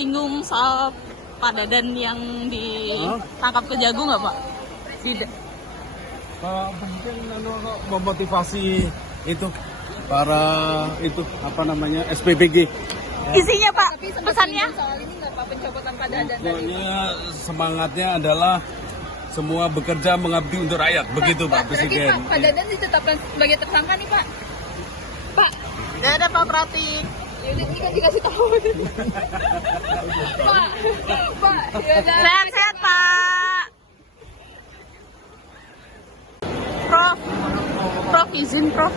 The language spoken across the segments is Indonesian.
disinggung soal Pak Dadan yang ditangkap Kejagung nggak Pak? Tidak. Mungkin memotivasi itu para SPBG. Isinya Pak, pesannya? Soal ini nggak Pak, pencopotan Pak Dadan tadi? Pokoknya semangatnya adalah semua bekerja mengabdi untuk rakyat, begitu Pak Presiden. Pak Dadan ditetapkan sebagai tersangka nih Pak. Pak, Tidak ada Pak Pratik. yaudah ini kan dikasih tahu. Pak, yaudah. Sehat-sehat Pak. Prof izin Prof.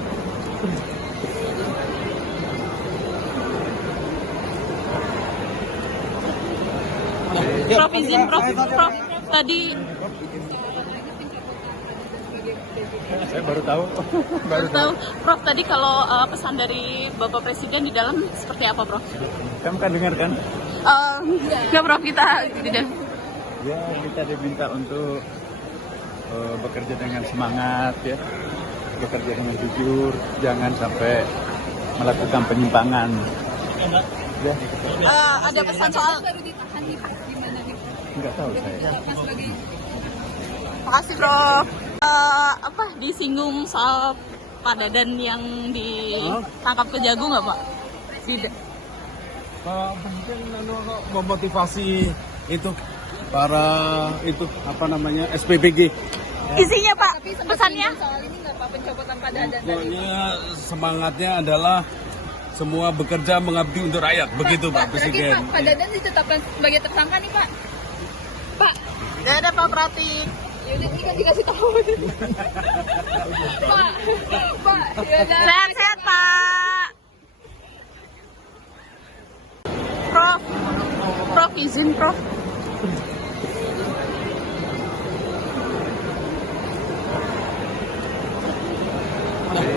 Prof izin Prof tadi Saya baru tahu. Prof tadi kalau pesan dari Bapak Presiden di dalam seperti apa Prof? Kamu kan dengar kan? Enggak Prof, kita tidak. Ya, kita diminta untuk bekerja dengan semangat, ya, bekerja dengan jujur, jangan sampai melakukan penyimpangan. Ya, Ada pesan soal. Baru ditahan nih Pak, gimana nih? nggak tahu saya. Ditetapkan sebagai Makasih Prof. Disinggung soal Pak Dadan yang ditangkap Kejagung nggak Pak? Tidak. Mungkin memotivasi itu para SPBG. Isinya Pak, tapi pesannya? soal ini nggak Pak, pencopotan Pak Dadan tadi? Pokoknya semangatnya adalah semua bekerja mengabdi untuk rakyat, begitu Pak Presiden. Pak Dadan ditetapkan sebagai tersangka nih Pak. Pak, Tidak ada Pak Pratik. yaudah ini kan dikasih tahu. Pak, yaudah. Sehat-sehat Pak. Prof izin Prof.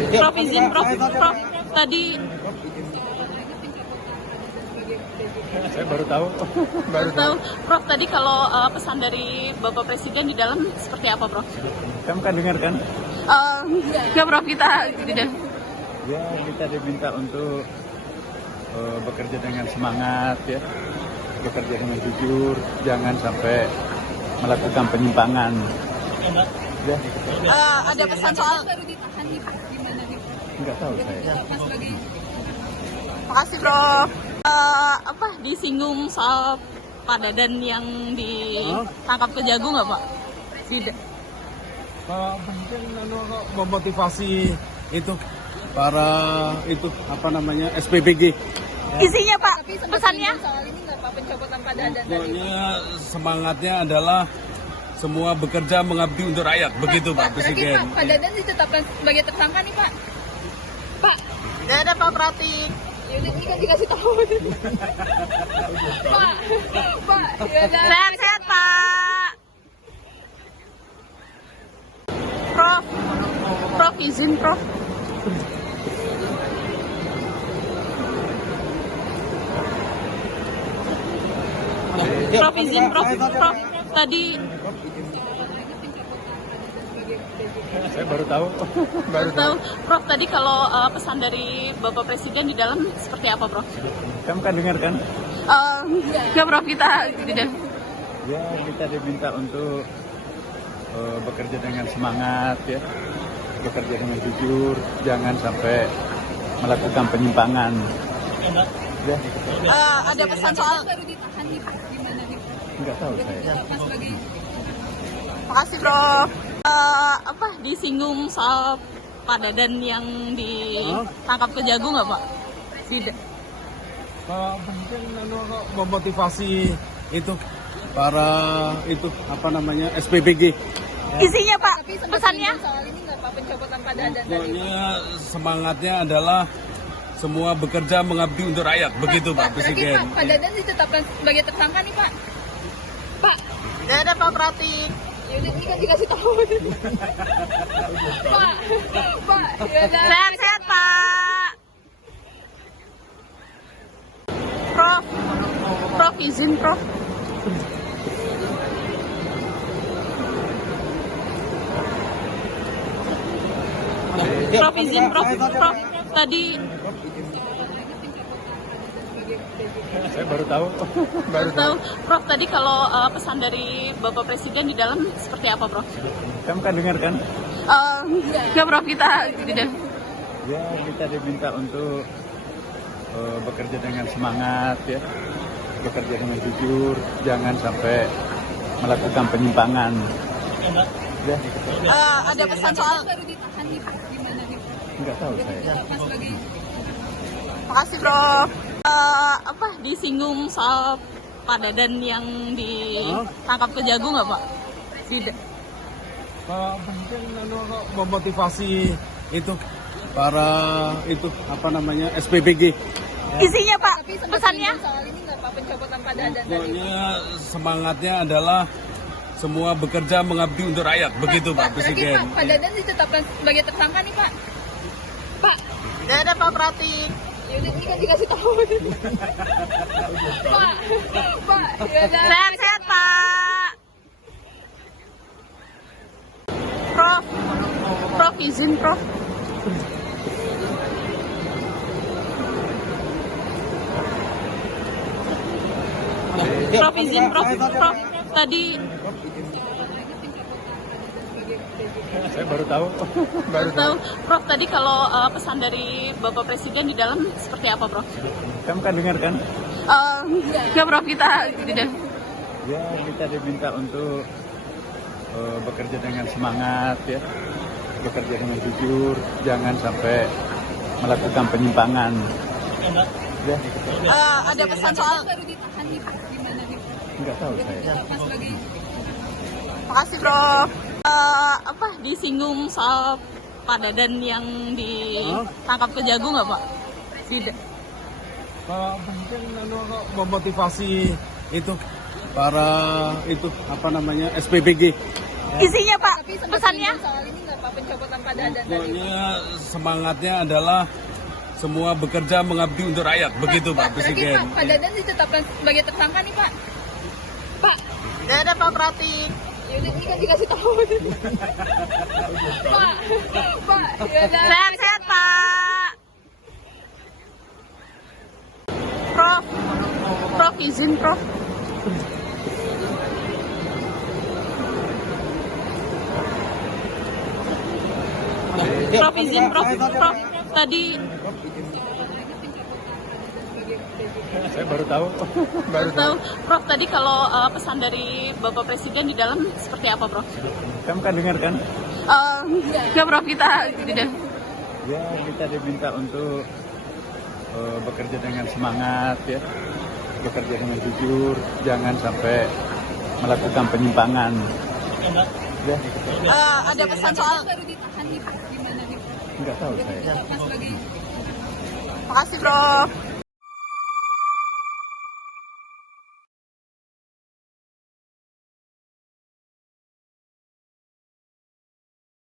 Prof izin Prof tadi Saya baru tahu. Prof tadi kalau pesan dari Bapak Presiden di dalam seperti apa Prof? Kamu kan dengar kan? Enggak Prof, kita tidak. Ya, kita diminta untuk bekerja dengan semangat, ya, bekerja dengan jujur, jangan sampai melakukan penyimpangan. Ya, Ada pesan soal. Baru ditahan nih Pak, gimana nih? nggak tahu saya. Ditetapkan sebagai Makasih Prof. Disinggung soal Pak Dadan yang ditangkap Kejagung nggak Pak? Tidak. Mungkin memotivasi itu para SPBG. Isinya Pak, tapi pesannya? soal ini nggak Pak, pencopotan Pak Dadan tadi? Pokoknya semangatnya adalah semua bekerja mengabdi untuk rakyat, begitu Pak Presiden. Pak Dadan ditetapkan sebagai tersangka nih Pak. Pak, Tidak ada Pak Pratik. yaudah ini kan dikasih tahu. Pak, yaudah. Sehat-sehat Pak. Prof izin Prof. Prof izin Prof tadi Saya baru tahu. Prof tadi kalau pesan dari Bapak Presiden di dalam seperti apa Prof? Kamu kan dengar kan? Enggak Prof, kita tidak. Ya, kita diminta untuk bekerja dengan semangat, ya, bekerja dengan jujur, jangan sampai melakukan penyimpangan. Ya, Ada pesan soal. Baru ditahan nih Pak, gimana nih? nggak tahu saya. Ditetapkan sebagai Makasih Prof. Disinggung soal Pak Dadan yang ditangkap Kejagung nggak Pak? Tidak. Mungkin memotivasi itu para SPBG. Isinya Pak, tapi pesannya? soal ini nggak Pak, pencopotan Pak Dadan tadi? Pokoknya semangatnya adalah semua bekerja mengabdi untuk rakyat, begitu Pak Presiden. Pak Dadan ditetapkan sebagai tersangka nih Pak. Tidak ada Pak Pratik. Yaudah ini kan dikasih tahu. Yaudah. Sehat-sehat Pak. Prof izin Prof. Prof izin Prof tadi Saya baru tahu. Baru tahu, Prof. Tadi kalau pesan dari Bapak Presiden di dalam seperti apa, Prof? Kamu kan dengar kan? Enggak, Prof. Kita tidak. Ya, kita diminta untuk bekerja dengan semangat ya, bekerja dengan jujur, jangan sampai melakukan penyimpangan. Ya, Ada pesan soal. Baru ditahan nih Pak. Gimana nih? nggak tahu saya. Pas lagi Makasih, Prof. Disinggung soal Pak Dadan yang ditangkap Kejagung nggak, Pak? Tidak. Mungkin memotivasi itu para itu apa namanya SPBG. Isinya, Pak, tapi sempat pesannya. singgung soal ini nggak Pak, pencopotan Pak Dadan tadi? Pokoknya semangatnya adalah semua bekerja mengabdi untuk rakyat, begitu Pak Berarti Presiden. Pak Dadan ditetapkan sebagai tersangka nih Pak. Pak, Tidak ada, Pak Pratik. yaudah ini kan dikasih tahu. Pak, yaudah. Sehat-sehat, Pak. Prof, izin, Prof. Prof, izin, Prof. Tadi Saya baru tahu. baru tahu, Prof. Tadi kalau pesan dari Bapak Presiden di dalam seperti apa, Prof? Kamu kan dengar kan? Enggak, Prof. Kita tidak. Ya, kita diminta untuk bekerja dengan semangat ya, bekerja dengan jujur, jangan sampai melakukan penyimpangan. Ya, Ada pesan soal. Baru ditahan nih Pak. Gimana nih? nggak tahu saya. Pas lagi Makasih, Prof. Disinggung soal Pak Dadan yang ditangkap Kejagung nggak, Pak? Tidak. Mungkin memotivasi itu para itu apa namanya SPBG. Isinya, Pak, tapi sempat pesannya. singgung soal ini nggak Pak, pencopotan Pak Dadan tadi? Pokoknya semangatnya adalah semua bekerja mengabdi untuk rakyat, begitu Pak Berarti Presiden. Pak Dadan ditetapkan sebagai tersangka nih Pak. Pak, Tidak ada, Pak Pratik. yaudah ini kan dikasih tahu. Pak, yaudah. Sehat-sehat, Pak. Prof, izin, Prof. Prof, izin, Prof. Tadi Saya baru tahu. baru tahu, Prof. Tadi kalau pesan dari Bapak Presiden di dalam seperti apa, Prof? Kamu kan dengar kan? Enggak, Prof. Kita tidak. Ya, kita diminta untuk bekerja dengan semangat ya, bekerja dengan jujur, jangan sampai melakukan penyimpangan. Ya, Ada pesan soal. Baru ditahan nih Pak. Gimana nih? nggak tahu saya. Pas lagi Makasih, Prof.